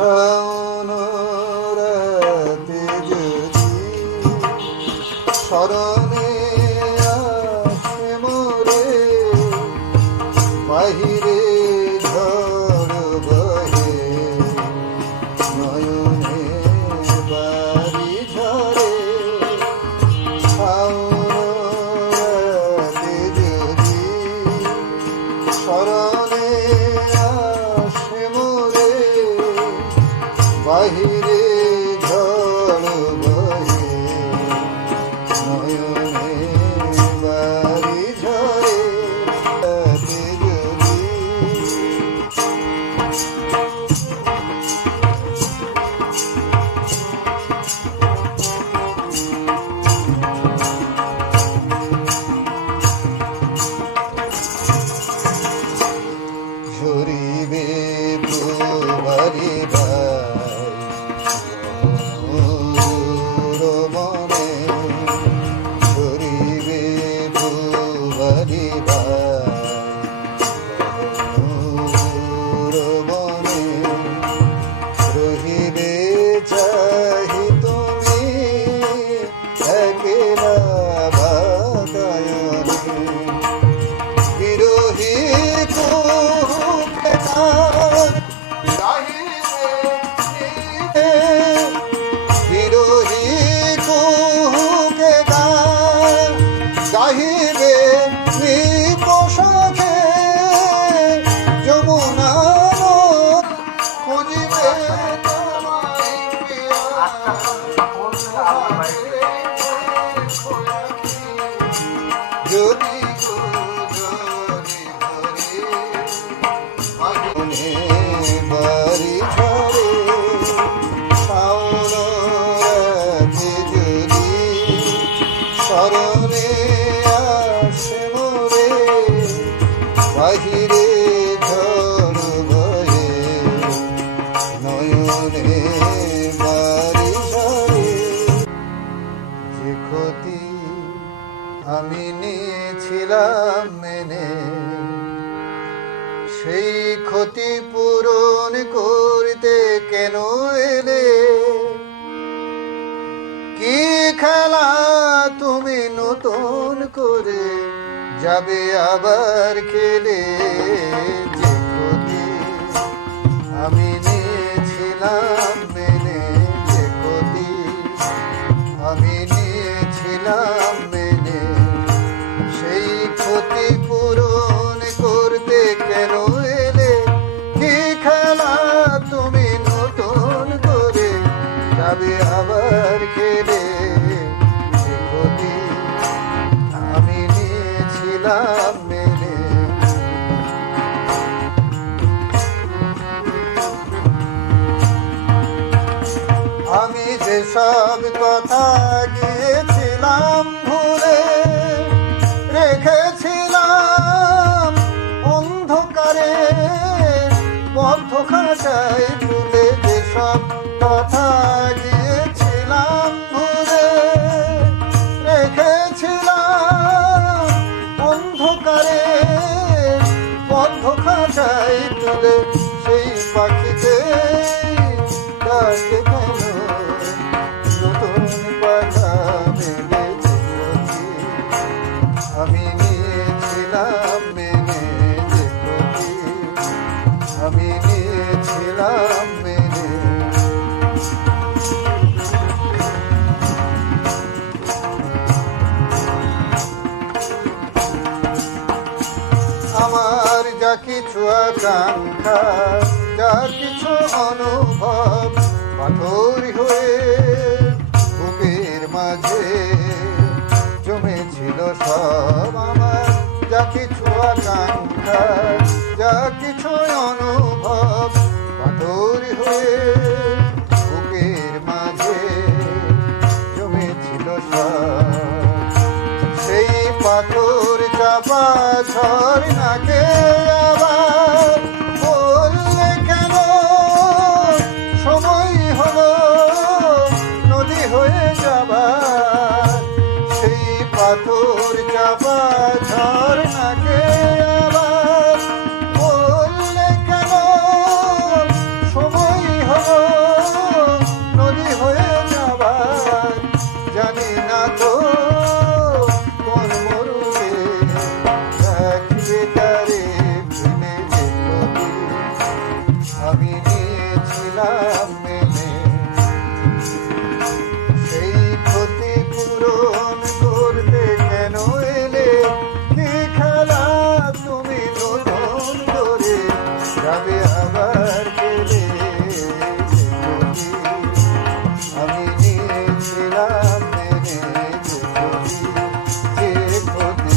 শাওন রাতে যদি স্মরণে আসে মোরে, বাহিরে ঝড় বহে নয়নে বাড়ি ঝরে। শাওন রাতে যদি স্মরণে আসে মোরে, বাহিরে ঝড় বহে নয়নে বাড়ি ঝরে। রাতে যদি ঝরিবে প্রবারি ভাই মনে, ঝরিবে প্রবারি ভাই মনে, রহিবে চাহি তুমি একলা বাতায়নে। বিরোহী বিরোহী কুহুকে গান গাহিবে নিপোষকে, যমুনা খুঁজিবে তোমায় প্রিয়া। যদি বাড়ি ঝরে। শাওন রাতে যদি স্মরণে আসে মোরে, বাহিরে ঝড় বহে নয়নে বাড়ি ঝরে। যে ক্ষতি আমি নিয়েছিলাম মেনে, সেই ক্ষতি পূরণ করতে কেন এলে? কি খেলা তুমি নতুন করে যাবে আবার খেলে? যে ক্ষতি আমি নিয়েছিলাম মেনে, যে ক্ষতি আমি নিয়েছিলাম মেনে, সেই ক্ষতি পূরণ করতে কেন এলে? কি খেলা তুমি নতুন করে যাবে আবার খেলে? যে ক্ষতি আমি নিয়েছিলাম মেনে। আমি যেসব কথা গিয়েছিলাম ভুলে, রেখেছিলাম অন্ধকারে বদ্ধ খাঁচায় ঝুলে। যেসব কথা গিয়েছিলাম ভুলে, রেখেছিলাম অন্ধকারে বদ্ধ খাঁচায় ঝুলে। সেই পাখিতে ডাকে কেন নতুন পাখা মেলেছে? আমি নিয়েছিলাম মেনে, যে ক্ষতি আমি নিয়েছিলাম মেনে। আমার যা কিছু আকাঙ্ক্ষা, যা কিছু অনুভব, পাথর হয়ে বুকের মাঝে জমেছিল সব। আমার যা কিছু আকাঙ্ক্ষা, যা কিছু অনুভব, পাথর হয়ে বুকের মাঝে জমেছিল সব। সেই পাথর চাপা ঝরনাকে আবার বললে কেন? সময় হলো নদী হয়ে যাবার। সেই পাথর চাপা ঝরনাকে আবার বললে কেন? সময় হলো নিয়েছিলাম মেনে, সেই ক্ষতি পূরণ করতে কেন এলে? কি খেলা তুমি নতুন করে যাবে আবার গেলে? আমি নিয়েছিলাম মেনে যে ক্ষতি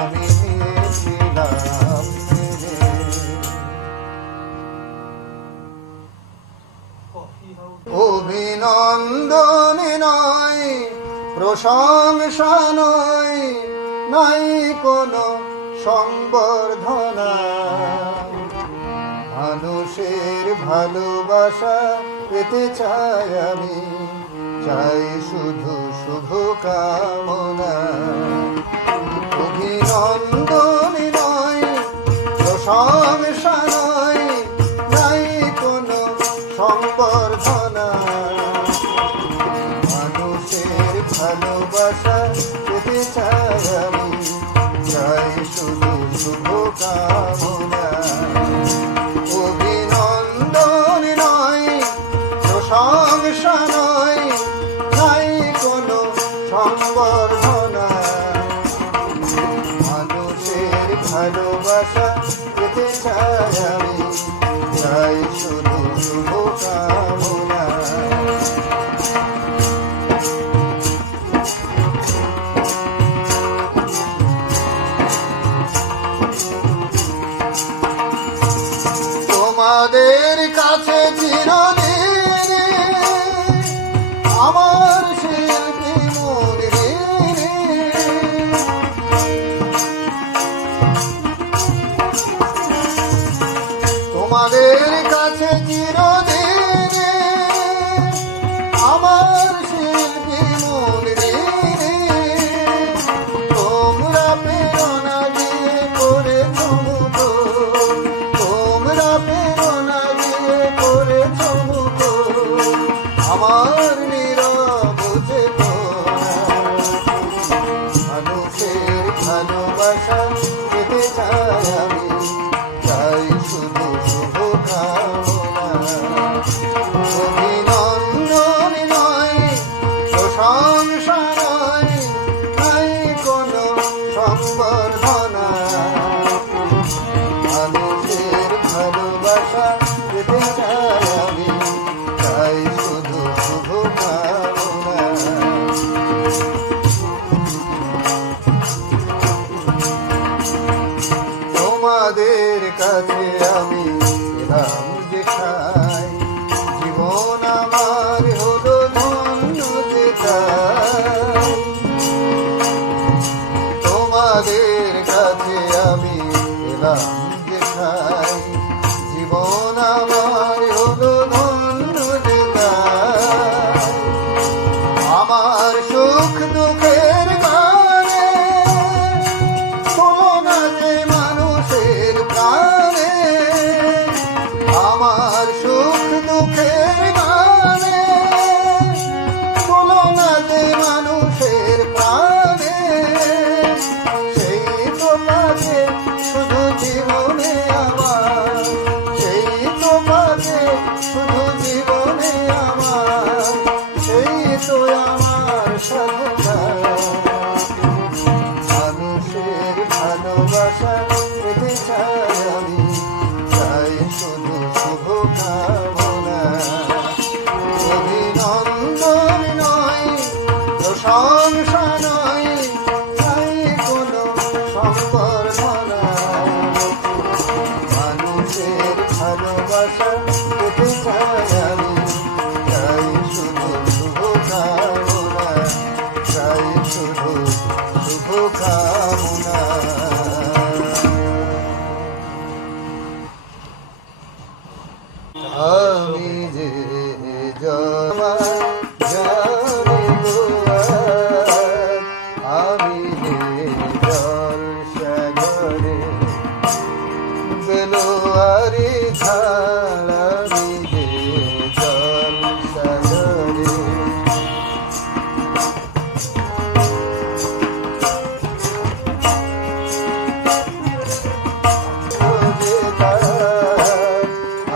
আমি নিয়েছিলাম মেনে। অভিনন্দনে নয়, প্রশংসা নয়, নাই কোনো সংবর্ধনা, মানুষের ভালোবাসা পেতে চাই আমি, চাই শুধু শুভকামনা। অভিনন্দনে নয়, প্রশংসা নয়, নাই কোনো সংবর্ধনা, মানুষের ভালোবাসা পেতে চাই আমি, চাই শুধু শুভকামনা। অভিনন্দন নয়, প্রশংসা নয়, নাই কোনো সংবর্ধনা, মানুষের ভালোবাসা পেতে চাই আমি, চাই শুধু শুভকামনা। তোমাদের কাছে চিরদিন আমার শিল্পী মনে, তোমাদের কাছে চিরদিন আমার শিল্পী মনে, তোমরা প্রেরণা দিয়ে করেছ মুখো, তোমরা প্রেরণা দিয়ে করেছ মুখো আমার নীরব চেতনা, মানুষের ভালোবাসা পেতে চাই আমি, চাই শুধু শুভকামনা। অভিনন্দন নয়, প্রশংসা নয়, নাই কোনো সংবর্ধনা, মানুষের ভালোবাসা পেতে চাই আমি, চাই শুধু শুভকামনা। তোমাদের কাছে আমি এলাম যেখায়, জীবন আমার হলো ধন্য যেখায়, তোমাদের কাছে আমি এলাম যেখায়, জীবন আমার হলো ধন্য যেখায়, আমার সুখ দুঃখের গানে তুলনা যে মানুষের প্রাণে, আমার সুখ দুঃখের গানে তুলনা যে মানুষের প্রাণে, সেই তোমাকে শুধু জীবনে আমার, সেই তোমাকে শুধু জীবনে আমার, সেই তো আমার সাধনা, মানুষের ভালোবাসা পেতে চাই আমি, চাই শুধু শুভকামনা। অভিনন্দন নয়, প্রশংসা নয়, চাই কোনো সংবর্ধনা, মানুষের ভালোবাসা পেতে চাই আমি, চাই শুধু শুভকামনা, চাই শুধু শুভকামনা। আমি যে জমা জানি গোয়ার, আমি যে জল সাগরে বেলোয়ারি ধার, আমি যে জল সাগরে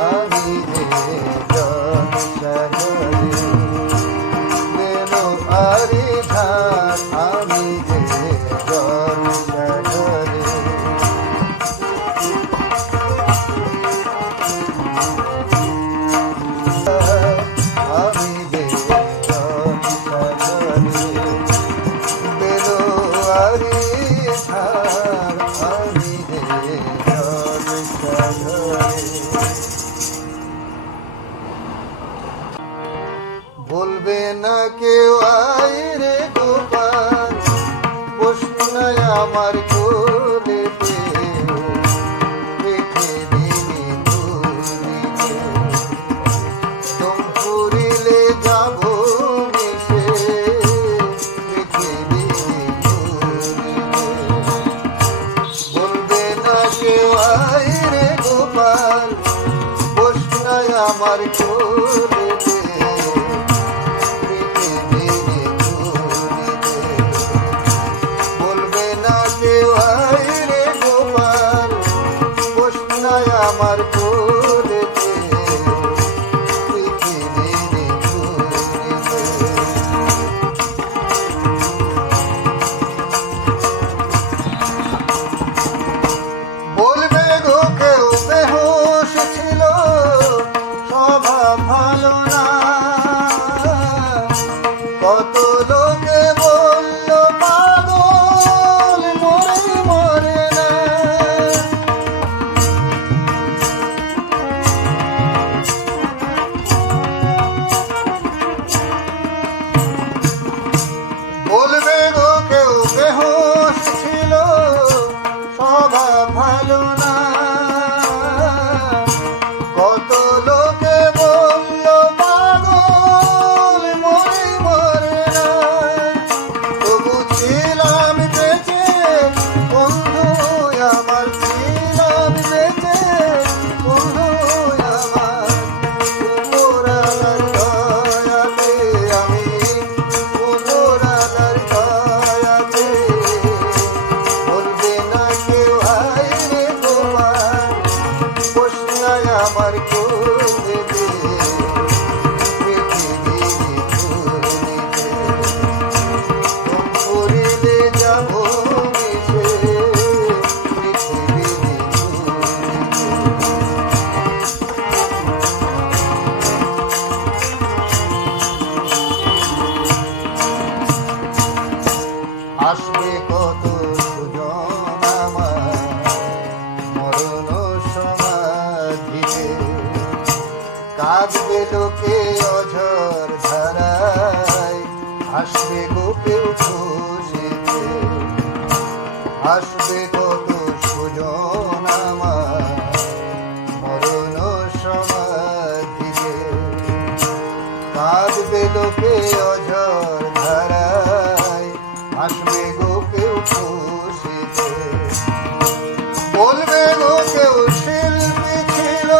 আমি আমি যে জলসাগরে বেলোয়ারি ধার, আমি যে জলসাগরে। বলবে না কেউ আয় রে গোপাল, প্রশ্নই আমার কোলেতে, পৃথিবী ধুলিতে দম পুরিলে যাব মিশে, পৃথিবী ধুলিতে। বলবে না কেউ আয় রে গোপাল, প্রশ্নই আমার কোলেতে, আমার কোলেতে, পৃথিবীর ধুলিতে। বলবে গো কেউ বেহুশ ছিল, স্বভাব ভালো না, কত লোকে বলল পাগল মরে মরে না। বলবে গো কেউ বেহুশ ছিল, স্বভাব ভালো না, কত লোকে বলল পাগল মরে মরে না। তবু ছিলাম বেঁচে বন্ধু আমার, ছিলাম বেঁচে বন্ধু আমার, উপরালার দয়াতে আমি, উপরালার দয়াতে। বলবে না কেউ আয় রে গোপাল, প্রশ্নই আমার কোলেতে, পৃথিবীর ধুলিতে দম পুরিলে যাব মিশে, পৃথিবীর ধুলিতে। আসবে কত সুজন আমার মরণ সমাধিতে, কাঁদবে লোকে অঝর ধারায়, আসবে গো কেউ খুশিতে। আসবে কত সুজন আমার মরণ সমাধিতে, কাঁদবে লোকে অঝর ধারায়, আসবে গো কেউ খুশিতে। বলবে গো কেউ শিল্পী ছিল,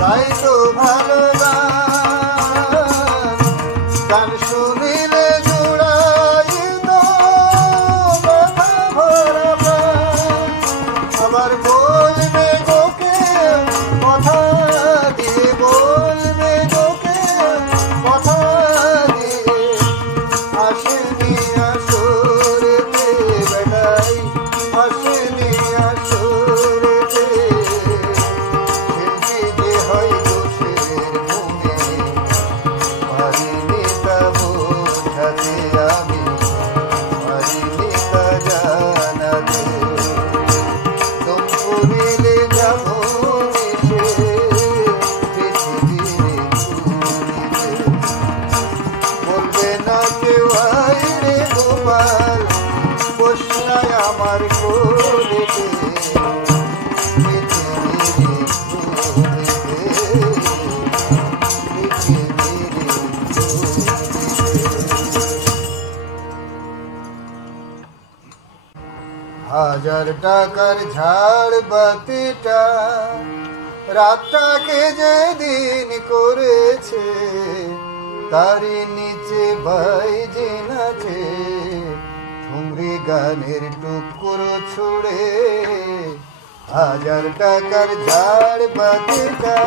তাই তো ভালো গান, গান শুনিলে জুড়াইত ব্যথা ভরা প্রাণ। আবার বলবে গো কেউ কথা দিয়ে, বলবে গো কেউ কথা দিয়ে, আসেনি আসরেতে বেটাই, আসেনি আসরেতে। শিল্পী যে হয় দোষের ভূমি, পারিনি তা বোঝাতে আমি, পারিনি তা জানাতে। দম পুরিলে যাব মিশে, পৃথিবীর ধুলিতে। বলবে না কেউ আয় রে গোপাল, প্রশ্নই আমার কোলেতে, পৃথিবীর ধুলিতে, পৃথিবীর ধুলিতে। 1000 টাকার ঝাড় বাতিটা রাতটাকে যেদিন করেছে, তারি নিচে বাইজে নাচে ঠুমরি গানের টুকরো ছুড়ে। 1000 টাকার ঝাড় বাতিটা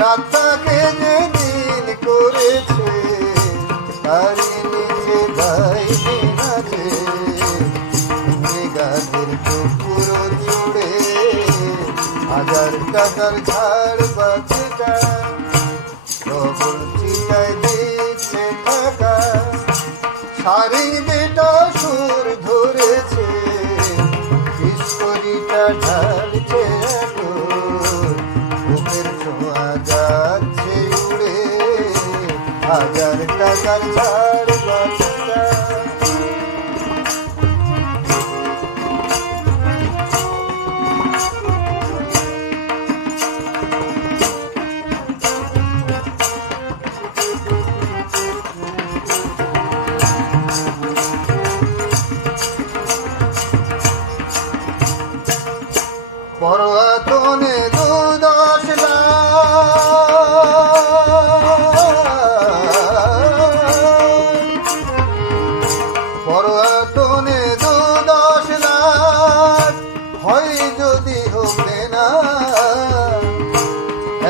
রাতটাকে যেদিন করেছে, তারি নিচে বাইজে নাচে ঠুমরি গানের টুকরো ছুড়ে। 1000 টাকার ঝাড় বাতিটা ডবল চিটায় দিচ্ছে টাকা শাড়ি বেটা সুর ধরেছে বিস্কুরিটা ঢালছে বুকের ছোঁয়া যাচ্ছে উড়ে 1000 টাকার ঝাড় বাতিটা পরতনে 10 পরতনে 10 লাখ হয় যদি হবে না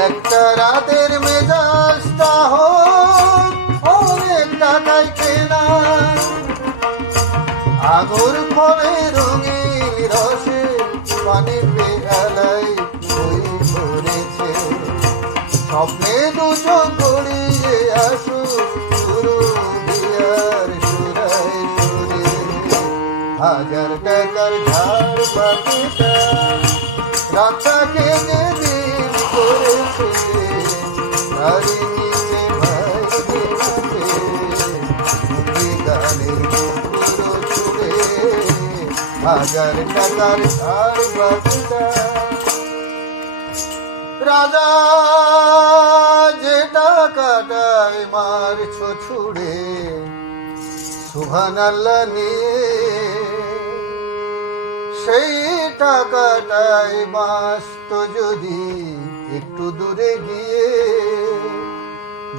একটা রাতের মেজাজটা হোক অনেক টাকায় কেনা আঙুর ফলে রঙিন রসে পানি পেয়ালাই বই ভরেছে স্বপ্নে দুটো গড়িয়ে আসু শুরু দিয়ার সুরায় সুরে 1000 টাকার ঝাড় বাতিটা রাতটাকে যেদিন করেছে তারি নিচে ভাই দিনাতে গানের পুরো ছুড়ে 1000 টাকার ঝাড় বাতিটা রাজা যে টাকাটায় মারছ ছুড়ে সুবহানাল্লাহ নিয়ে সেই টাকাটায় বাঁচত যদি একটু দূরে গিয়ে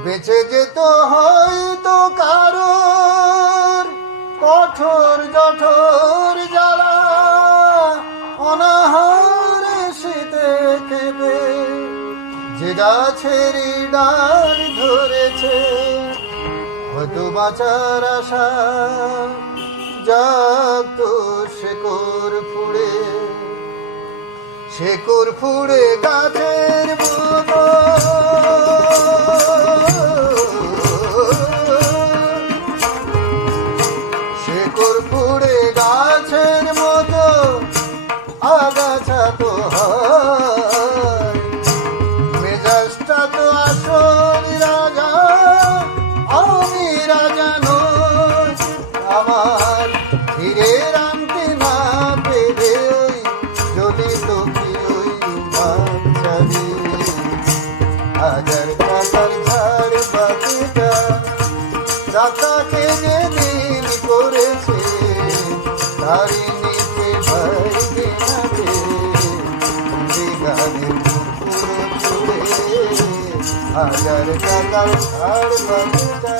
বেঁচে যেত হয়তো কারোর কঠোর জঠোর জ্বালা অনাহারে শীতে কেঁপে যে গাছের ডাল ধরেছে হয়তো বাঁচার আশা জাগত শেকড় ফুড়ে গাছের মতো শেকড় ফুড়ে গাছের মতো আগাছা তো হয় মেজাজটা তো আসল রাজা আমি রাজা নই আমার ফিরে রামতে না পেরে ওই যদি তোকে ওই বাচ্চারি 1000 টাকার ঝাড় বাতিটা রাতাকে যেদিন করেছে তারি নিচে ভাই দিনাতে গানের পুরো ছুড়ে 1000 টাকার ঝাড় বাতিটা